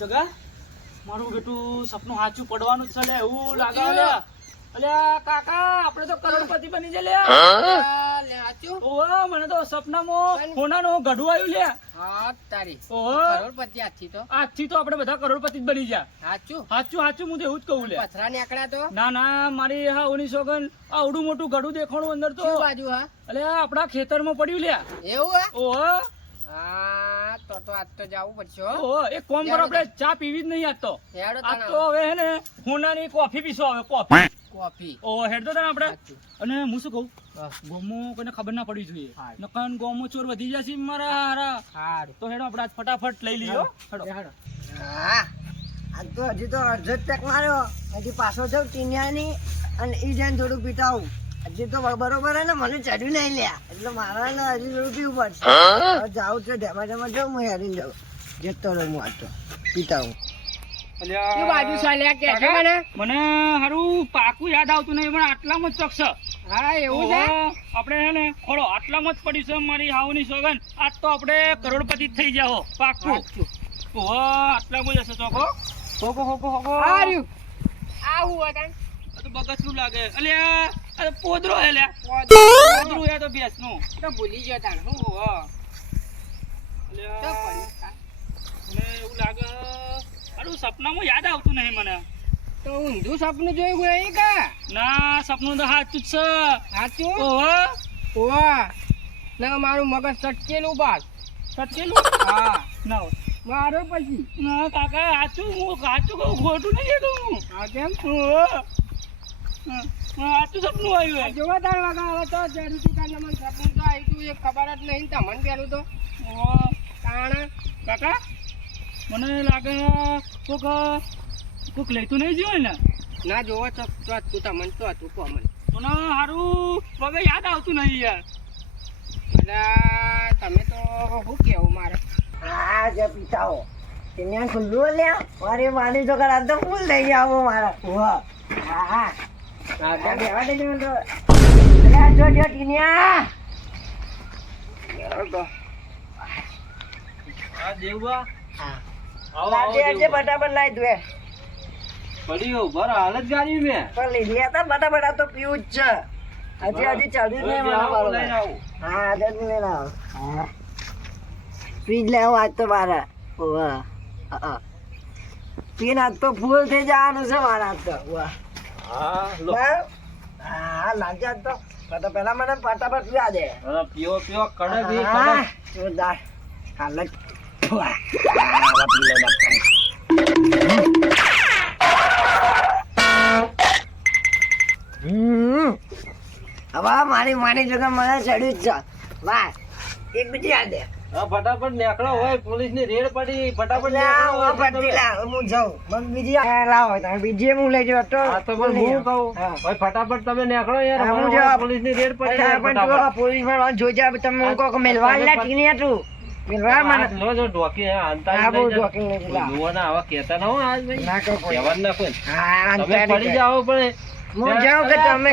જગા મારું બેટું સપનું સાચું પડવાનું જ છે લે એવું લાગે લે અલ્યા કાકા આપણે તો કરોડપતિ બની જઈએ લે લે સાચું ઓહો મને તો સપનામાં સોનાનું ગઢું આવ્યું લે હા તારી ઓહો કરોડપતિ આજથી તો આપણે બધા કરોડપતિ જ બની ગયા સાચું સાચું હું તો એવું જ કહું લે પથરા નીકળ્યા તો ના ના મારી હા ઓની સોગન આવડું મોટું ગઢું દેખાણું અંદર તો શું બાજુ હા અલ્યા આપણા ખેતરમાં પડ્યું લે એવું હે ઓહો હા તો આજ તો જવું પડશે હો. ઓહો એક કોમ કરો આપણે ચા પીવી જ નહીં આજ તો હેડો આજ તને તો હવે હે ને હોનાની કોફી પીસો હવે કોફી કોફી ઓહો હેડ તો તને આપણે સાચું. અને હું શું કહું હા. ગોમો કોઈને ખબર ના પડવી જોઈએ હા. નકન ગોમો ચોર વધી જશે મારા હારા હારું તો હેડો આપણે આજ ફટાફટ લઈ લઈએ હો. હેડો હેડો હા આજ તો હજી તો અડધો જ પેક માર્યો હજી પાછો જાઉં ટીનિયાની અને ઈ જઈને થોડું પીટાવું હજી તો બરોબર હે ને મને ચડ્યું નહીં લ્યા એટલે મારા ને હજી થોડું પીવું પડશે હવે જાઉં તો ઢેમા જાઉં હું હેરીને જાઉં જતો રહું હું આજ તો પીટાવું શું બાજુ ચાલ્યા કે છે કાકા, મને મને હારું પાકું યાદ આવતું નહીં પણ આટલામાં જ ચોકસ હા એવું છે આપણે હે ને ખોડો આટલામાં જ પડી છે મારી હાવની સોગન આજ તો આપણે કરોડપતિ જ થઈ જાઓ પાકું સાચું. ઓહો આટલામાં જ હશે ચોકો હોકો હોકો હોકો હાર્યું આવું હતા આ તો બગસનું લાગે અલ્યા અરે પોદરો હે લ્યા પોદરું હે તો ભેંસનું તો ભૂલી ગયો તાણ હું ઓહો તો અલ્યા પડ્યું. મને એવું લાગે અરે સપનામાં યાદ આવતું નહીં મને તો ઊંધું સપનું જોયું હોય એ કા ના સપનું તો સાચું જ છે સાચું ઓહો ઓવા ના મારું મગજ સટકેલું બાદ સચેલું હા ના હોય. મારો પછી ના કાકા સાચું કહું ખોટું નહીં કહું હા કેમ ઓહો સાચું સપનું આવ્યું હે. જોવા તાર વાગા હવે તો જરૂર તું કાલે મને સપનું તો આવી તું એ ખબર જ નહીં તમને પેલું તો ઓહો તાણ કાકા મને લાગે કોક લેતું નહીં જોયું ને ના જોવા તો તું તમને તો હતું કો મને મને સારું હવે યાદ આવતું નહીં યાર એટલે તમે તો શું કેવું મારે હા જે પીટાવો ટીનિયા ખુલ્લું લ્યા મારી માની તો કરા તો ફૂલ થઈ ગયા આવો મારા હા હા હા ત્યાં બેવા દેજો મને તો અલ્યા જો ટીનિયા આ દેવબા હા આવો લાજે આજે ફટાફટ લાવી દે પડી ઉભા હાલત ગાડી મેં પણ લઈ લેતા ફટાફટ આ તો પીવું જ છે હજી ચડ્યું જ નહીં મને બરોબર હા આજે જ લઈને આવો હા ફ્રીજ લેવો આજ તો મારા વાહ હા પીન આજ તો ફૂલ થઈ જવાનું છે મારા આજ તો વાહ હા લો હા લાગે આજ તો પેલા મને ફટાફટ પીવા દે પીઓ પીઓ કડક ઈ હા, કડક જોરદાર હાલ જ વાહ. હમ. હવે મારી માની જગ્યા મને ચડ્યું જ છે વાહ એક બીજી યાદ દે ફટાફટ નીકળો હોય પોલીસ ની રેડ પડી ફટાફટ લાવ, હવે ફટકી લાવ, હું જાઉં મને બીજી લાવો તમે બીજી હું લઈ જાઉં તો હું કહું હા. ભાઈ ફટાફટ તમે નીકળો યાર હા, હું અમારે જાઉં. પોલીસ ની રેડ પડી અરે પણ તું આ પોલીસ વાળા જોઈ જા તમે હું કહું કે મેલવા લે ટીનિયા તું મેલવા મને લો જો ઢોકી આંતા હા બહુ ઢોકી નથી લાવ. જુઓ ના આવા કહેતા ના હો આજ ભાઈ ના કહો કોઈ. કહેવાનું ના કોઈ હા તમે અંતાડી પડી દે. જાઓ પણ હું જાઉં કે તમે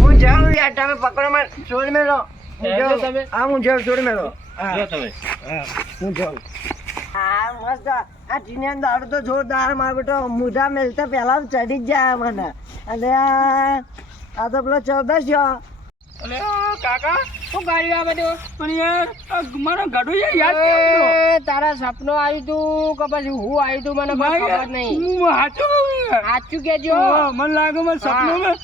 હું જાઉં યાર તમે પકડો મને છોડ મેલો હું એમ જાઉં. તમે? હા હું જાઉં છોડ મેલો હા જો તમે હા, હું જાઉં હા મસ્ત આ ટીનિયા દારૂ તો જોરદાર માર બેટો મુઢા મેલતા પહેલા ચડી જ જાય મને અને આ તો પેલો 14 છે અલે કાકા શું કર્યું આ બધું પણ યાર આ મારો ગાડું યાદ કેમ એ, તારા સપનું આવ્યું તું કે પછી હું આવ્યું તું મને કોઈ ખબર નહીં હું સાચું કહું યાર સાચું કેજો ઓહો, મને લાગે મને સપનું મેં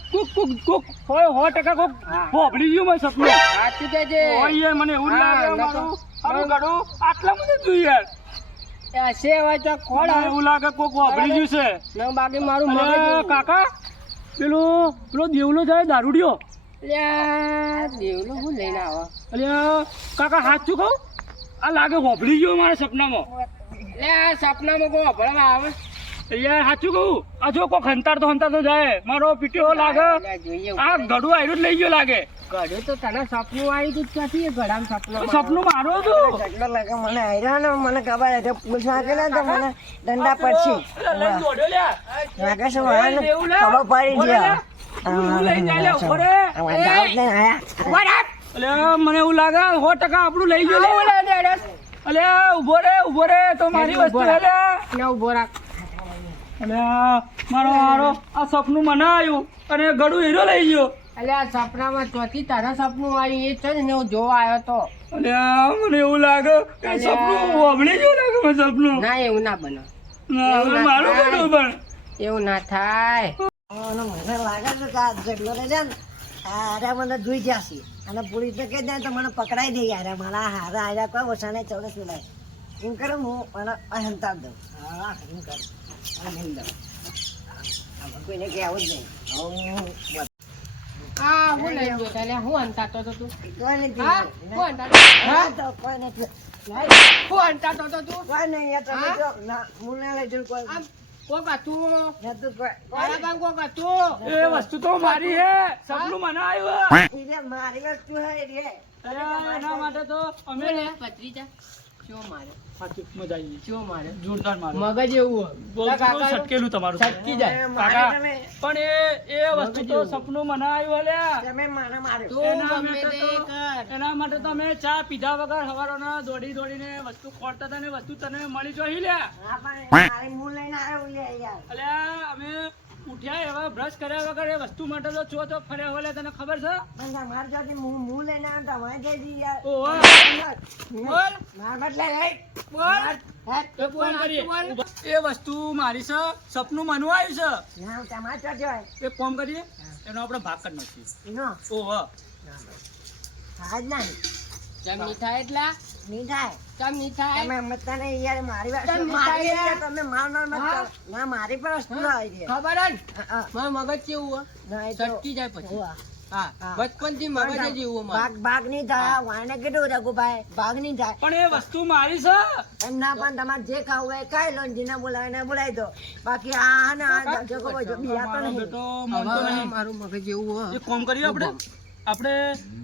કોક 100% કોક હા. ભોપડી ગયું મને સપનું સાચું કેજે ઓય યાર મને એવું હા, લાગે નકર- મારું આનું ગાડું આટલા બધું જોયું યાર હશે હોય તો ખોડ મને એવું લાગે કોક ભોપડી ગયું છે ને બાકી મારું અલે મગજ કાકા પેલો દેવલો જાય દારૂડિયો લ્યા, દેવલો હું લઈને આવો અલે કાકા સાચું કહું આ લાગે ભોપડી ગયો મારા સપનામાં લે આ સપનામાં કોઈ ભણવા આવે યાર સાચું કહું આ જો કોક હંતાડતો જાય મારો પીટ્યો લાગે લે, જોઈએ આ ગડું આયરું જ લઈ ગયો લાગે ઘડ્યું તો તને સપનું આવ્યું તું ક્યાંથી એ ઘડામાં સપનું સપનું મારું હતું કેટલો લાગે મને આયરા ને મને ખબર હતી પોલીસ વાગે ને તો મને દંડા પડશે લઈને દોડ્યો લ્યા. લાગે છે મને એવું લે? ખબર પડી બોલે ગયો લે? હું લઈને જાય લે, ઉભો રે. અલે મને એવું લાગે 100% આપણું લઈ ગયો લે. અલે ઉભો રે તો મારી ઉભો વસ્તુ રે. લે ને ઉભો રાખ. અને મારો હારો આ સપનું મને આવ્યું અને ગળું હીરો લઈ ગયો. અલ્યા આ સપનામાં ચોથી તારા સપનું આવ્યું એ છે ને હું જોવા આવ્યો તો. અને મને એવું લાગે કે સપનું ઓગળી જેવું લાગે મને સપનું. ના એવું ના બને, ના, હવે મારું ગળું પણ. એવું ના થાય. અને મને લાગે છે કે આ ઝઘડો ને છે ને હારે મને જોઈ જશે અને પોલીસ ને કહી દે તો મને પકડાઈ દે યાર મારા હારે આયા કોઈ ઓછાને 14 મિલાય એમ કરે હું મને અહંતા દઉં. હા એમ કર નહીં દઉં કોઈને કહેવું જ નહીં. હું હા હું લઈ ગયો એટલે હું અંતાતો તો તું. કોઈ નથી હા હું અંતાતો હા તો કોઈ નથી હું અંતાતો તો તું. કોઈ નહીં યાર તમે જો ના હું ના લઈ જઉં કોઈ આમ કોક હતું નતું કોઈ તારા પાસે કોક હતું. એ વસ્તુ તો મારી હે. સપનું મને આવ્યું. ઈ રે મારી વસ્તુ હે રે અરે એના માટે તો અમે લે ભત્રીજા ચો મારે સાચું મજા આવી ગઈ. ચો મારે જોરદાર મારું. મગજ એવું બહુ સટકેલું તમારું. છટકી જાય. કાકા, તમે પણ એ વસ્તુ તો સપનું મને આવ્યું અલ્યા. તમે મને માર્યો તું એના ગમે માટે તે તો- કર. એના માટે તો અમે ચા પીધા વગર હવારોના દોડીને વસ્તુ ખોરતા હતા ને વસ્તુ તને મળી જોઈ લ્યા. હા પણ મારી હું લઈને આવ્યો લે યાર અલ્યા અમે ઉઠ્યા એવા બ્રશ કર્યા વગર એ વસ્તુ માટે તો છો તો ફર્યા હોય તને ખબર છે? પણ તમારે જોડે હું લઈને આવ્યો તમારે જઈ દી યાર ઓહો. બોલ. માર બદલે લઈ બોલ. તો એક બોલ, કામ કરીએ. બોલ. એ વસ્તુ મારી છે, સપનું મનવું આવ્યું છે. ના તમારે તો જોય એક કામ કરીએ, એનો આપણે ભાગ કરી નાખીએ. એનો ઓહો. થાય જ નહીં કેમ નહીં થાય એટલા? નહીં થાય કેમ નહીં થાય? તમે મતતા નહીં યાર મારી વાત તમે મારી થાય યાર તમે માર મત હા? કરો. ના મારી પર વસ્તુ આવી છે ખબર હે ને? હા, મારું મગજ કેવું હોય? ના એ તો છટકી જાય પછી. હોવા. હા હા. બચપનથી મગજ જ એવું હોય મારું. ભાગ નહીં થાય વાણે કીધું રઘુભાઈ ભાગ નહીં થાય પણ એ વસ્તુ મારી છે. એમ ના પણ તમારે જે ખાવું હોય એ ખાઈ લો ને જેને બોલાવે એને બોલાવી દો બાકી આ ને આ જગો હોય બીજા તો મારો નહીં બેટો માનતો હવે નહીં. મારું મગજ એવું હોય. એક કામ કરીએ આપણે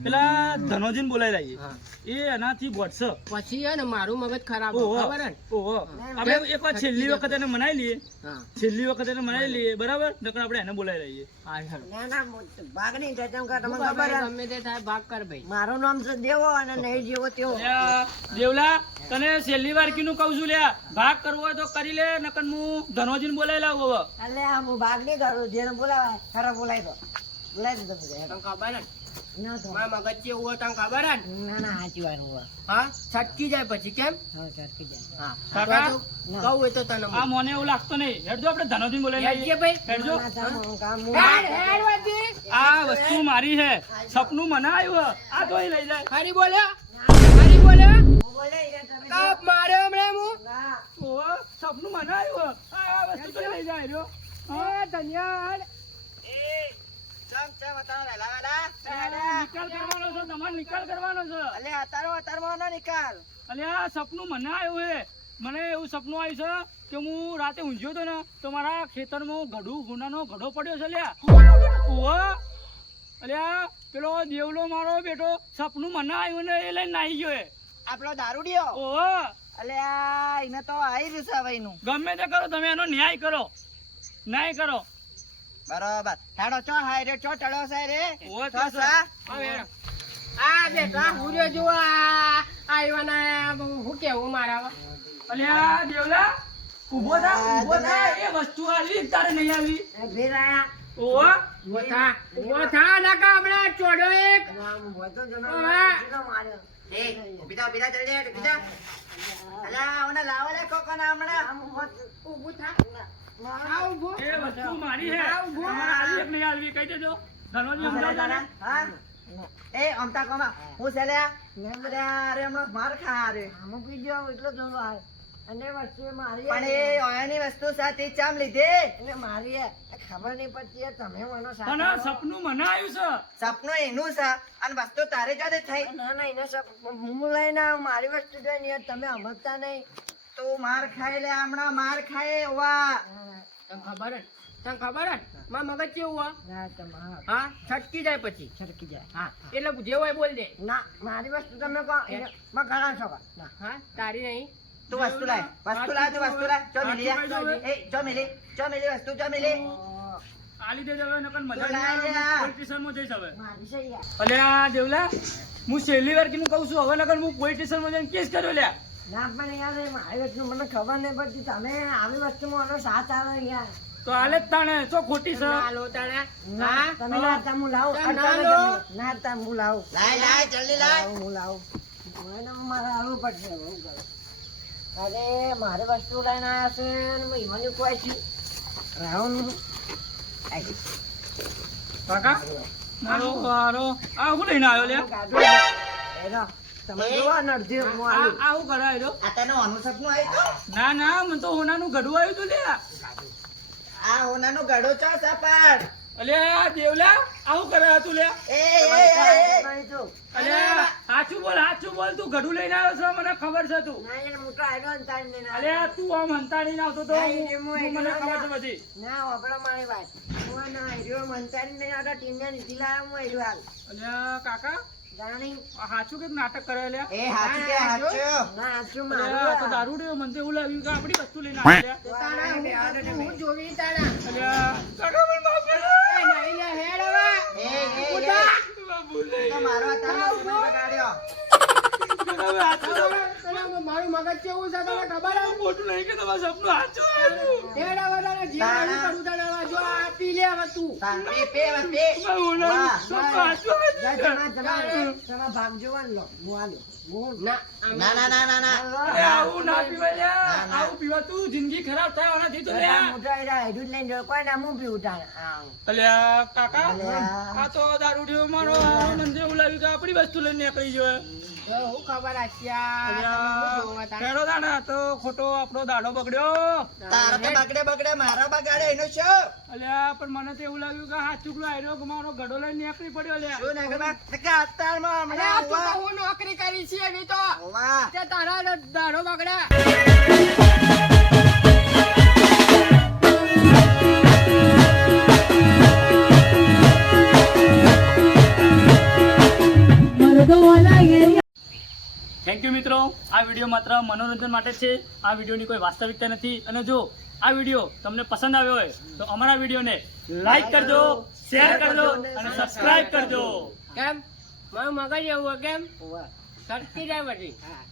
પેલા ધનોજીને બોલાવી લઈએ. હા. એ એનાથી ગોઠશે. પછી હે ને મારું મગજ ખરાબ ઓહો. હોય. ખબર હે ને? ઓહો. આપણે એક વાર છેલ્લી વખત એને મનાઈ લઈએ. હા. છેલ્લી વખત એને મનાઈ લઈએ, બરાબર? નકર આપણે એને બોલાવી લઈએ. હા, હાલો. ના ના ભાગ નહીં થાય તેમ કે તમને હું ખબર હે? ગમે તે થાય ભાગ કર ભાઈ. મારું નામ છે દેવો અને નહીં જેવો તેવો અલ્યા, દેવલા, તને છેલ્લી વાર કીનું કહું છું લ્યા, ભાગ કરવો હોય તો કરી લે, નકર હું ધનોજીને બોલાવી લાવું હવે. એટલે આ હું ભાગ નહીં કરું જેને બોલાવે ખરા બોલાવી દો બોલાવી દો તમે તને ખબર હે ને? ના તો મારા મગજ કેવું હોય તને ખબર હે ને? ના ના સાચી વાત હું હા છટકી જાય પછી કેમ? હા ચટકી જાય હા કાકા? તો કહું હોય તો તને આ મને એવું લાગતું નહીં. હેડજો આપણે ધનોજીને બોલાવી હેડજે લઈએ. ભાઈ. હેડજો. ના ચાલ હું કામ હું હેડ, હેડ વધી. આ વસ્તુ મારી છે. સપનું મને આવ્યું હે. આ તોય લઈ જાય. ખરી બોલ્યો? ખરી બોલ્યો? હું બોલે યાર તમે કાપ માર્યો હમણાં હું. ના ઓહો, સપનું મને આવ્યું હે. આ વસ્તુ તોય લઈ જાય રહ્યો. એ ધન્યવાદ. ચમ ચમ અતારો વેલા વેલા નિકાલ કરવાનો છે, તમારે નિકાલ કરવાનો છે. અલે અતારો ના નિકાલ અલ્યા, આ સપનું મને આવ્યું હે. મને એવું સપનું આવ્યું છે કે હું રાતે ઊંઘ્યો હતો ને તો મારા ખેતરમાં ગુનાનો ઘડો પડ્યો છે લ્યા. ઓહો. અલ્યા, પેલો દેવલો મારો બેટો સપનું મને આવ્યું ને એ લઈને નાહી ગયો હે. આપણો દારૂડિયો ઓહો. અલે આ એને તો આવી રહ્યું છે ભાઈનું ગમે તે કરો, તમે એનો ન્યાય કરો. ન્યાય કરો. બરોબર હેડો ચો હાય રે ચો ચડો સાય રે ઓહો, ચો સા આ બેટા હું જો જુઓ આ આવ્યો ને હું કેવું મારા અલ્યા, દેવલા, ઊભો થા, ઊભો થા. એ વસ્તુ આવી તારે નહીં આવી. ભેરાયા ઓહો. ઉભો થા નકા હમણાં ચોડો એક. નામ બોતો જનો ઓવા. જીનો માર્યો એ બીજા બીજા જલ્દી હેડ બીજા અલા ઓને લાવો લે કોકોના હમણાં આમ ઊભું થા. આ ઊભું. એ વસ્તુ મારી હે. આ ઊભો. તમારે આવી એક નહીં આવી કહી દેજો. ધનોજી સમજાવજો ને. હા એ અમતા કોમા હું છે લે અરે હમણાં માર ખા રે હું પીજો એટલો જોડો આવે અને વસ્તુ મારી પણ એ ઓયાની વસ્તુ સાથે ચામ લીધે એટલે મારી એ ખબર નહીં પડતી તમે મને પણ આ સપનું મને આવ્યું છે. સપનું એનું છે અને વસ્તુ તારે જાતે થઈ ના ના એને હું લઈને મારી વસ્તુ જોઈને યાર તમે સમજતા નહીં તો માર ખાઈ લે હમણાં માર ખાય વા તને ખબર હે? તને ખબર હે? મારું મગજ કેવું હોય? ના તમારા હા છટકી જાય પછી. છટકી જાય હા એટલે જે હોય બોલ દે. ના મારી વસ્તુ તમે કહો માં ઘણા છો ના હા તારી નહીં. તું વસ્તુ લાય તું વસ્તુ લાય ચો મિલી એ ચો મિલી વસ્તુ ચો મિલી આલી દેજો હવે, નકર મજા તો નહીં લાય આવે. લે. પોલીસ સ્ટેશનમાં જઈશ હવે. મારી છે યાર અલ્યા, દેવલા, હું છેલ્લી વાર કીધું કહું છું, હવે નકર હું પોલીસ સ્ટેશનમાં જઈને કેસ કર્યો લ્યા. ના પણ યાર એ મારી વસ્તુ મને ખબર નહીં પડતી તમે આવી વસ્તુમાં આનો સાથ આલો યાર તો હાલે જ તાણે શું ખોટી છે હાલો તાણે ના હા તમે ના તા હું લાવું ના તમે લો. ના તા હું લાવું લાય જલ્દી હું લાવું મને મારે આવવું પડશે હું કરું અરે મારે વસ્તુ લઈને આવ્યા છે અને મને કોઈ છે રાઉન્ડ કાકા મારો વારો આ હું લઈને આવ્યો લે તમે જોવા નડતી હું આલું. આ હું કરાયો આ તને ઓનું સપનું આવ્યું ના ના મને તો હોનાનું ઘડું આવ્યું તું લે આ હોનાનો ગળો ચો સપાટ અલે આ દેવલા આવું કરે તું લે નહીં તો. અલે સાચું બોલ તું ઘડું લઈને આવ્યો છે મને ખબર છે તું ના યાર મોટો આવ્યો ને તારી લઈને અલે આવ્યો. તું આમ હંતાડી ના આવતો તો મને ખબર છે બધી ના વાપરો મારી વાત હું ના હીરો મંચારી ને આટા ટીમને નીતિ લાવ્યો હું હીરો હાલ અલે કાકા જાણી આ સાચું કે નાટક કરે લે એ હાચું કે હાચું ના આછું અલે મારું આ તો આ. દારૂ ડ્યો મને તો એવું લાગ્યું કે આપણી વસ્તુ લઈને આવ્યા તાણા હું જોવી તાણા અલે કાકા મને માફ કરો એ નહીં લે હેડ હવે એ ઉઠા. બાબુ લે તો મારો અત્યારનો સમય બગાડ્યો કાકા હવે હાચું છે. તને મારું મગજ કેવું છે તને ખબર હે? મોટું નહીં કે તમારું સપનું હાચું આવ્યું હેડ હવે તારે જે તાણા. કરું તાણે હવે જો આ પી લે હવે તું પે પે પે મારું હોનાનું વાહ. સપનું હાચું જા આવ્યું. તમારા ભાગ જોવાનું લો હું આલું. હું ના ના ના ના ના ના અરે આવું ના પીવાય લે. ના, ના. આવું પીવા તું જિંદગી ખરાબ થાય આનાથી તો લે. બધા મોટા હીરા હીરું જ લઈને જોયો. કોઈ ના હું પીવું તાણે. આવ. અલ્યા કાકા અલ્યા. આ તો દારૂડિયો મારો મને તો એવું લાગ્યું કે આપણી વસ્તુ લઈને નીકળી ગયો. તો હું ખબર આસ્યા અલ્યા, જોવા તાણે ખેડો દાણા તો ખોટો આપણો દાડો બગડ્યો. તારો તો બગડે બગડે મારો બગાડે એનો શું અલ્યા પણ મને તો એવું લાગ્યું કે હાથ ચૂકલો આયરો કે મારો ગડો લઈને નીકળી પડ્યો અલ્યા. શું ના ખબર કે અત્યારમાં અરે આ તું તો હમણાં હું નોકરી કરી છે એવી તો વાહ તે તારા દાડો બગડ્યા થેન્ક યુ મિત્રો આ વિડીયો માત્ર મનોરંજન માટે છે આ વિડીયોની કોઈ વાસ્તવિકતા નથી અને જો આ વિડીયો તમને પસંદ આવ્યો હોય તો અમારા વિડીયોને લાઈક કરજો શેર કરજો અને સબસ્ક્રાઇબ કરજો કેમ મારું મગજ એવું હોય કેમ ઉવ્વ. સરકી જાય પછી હા.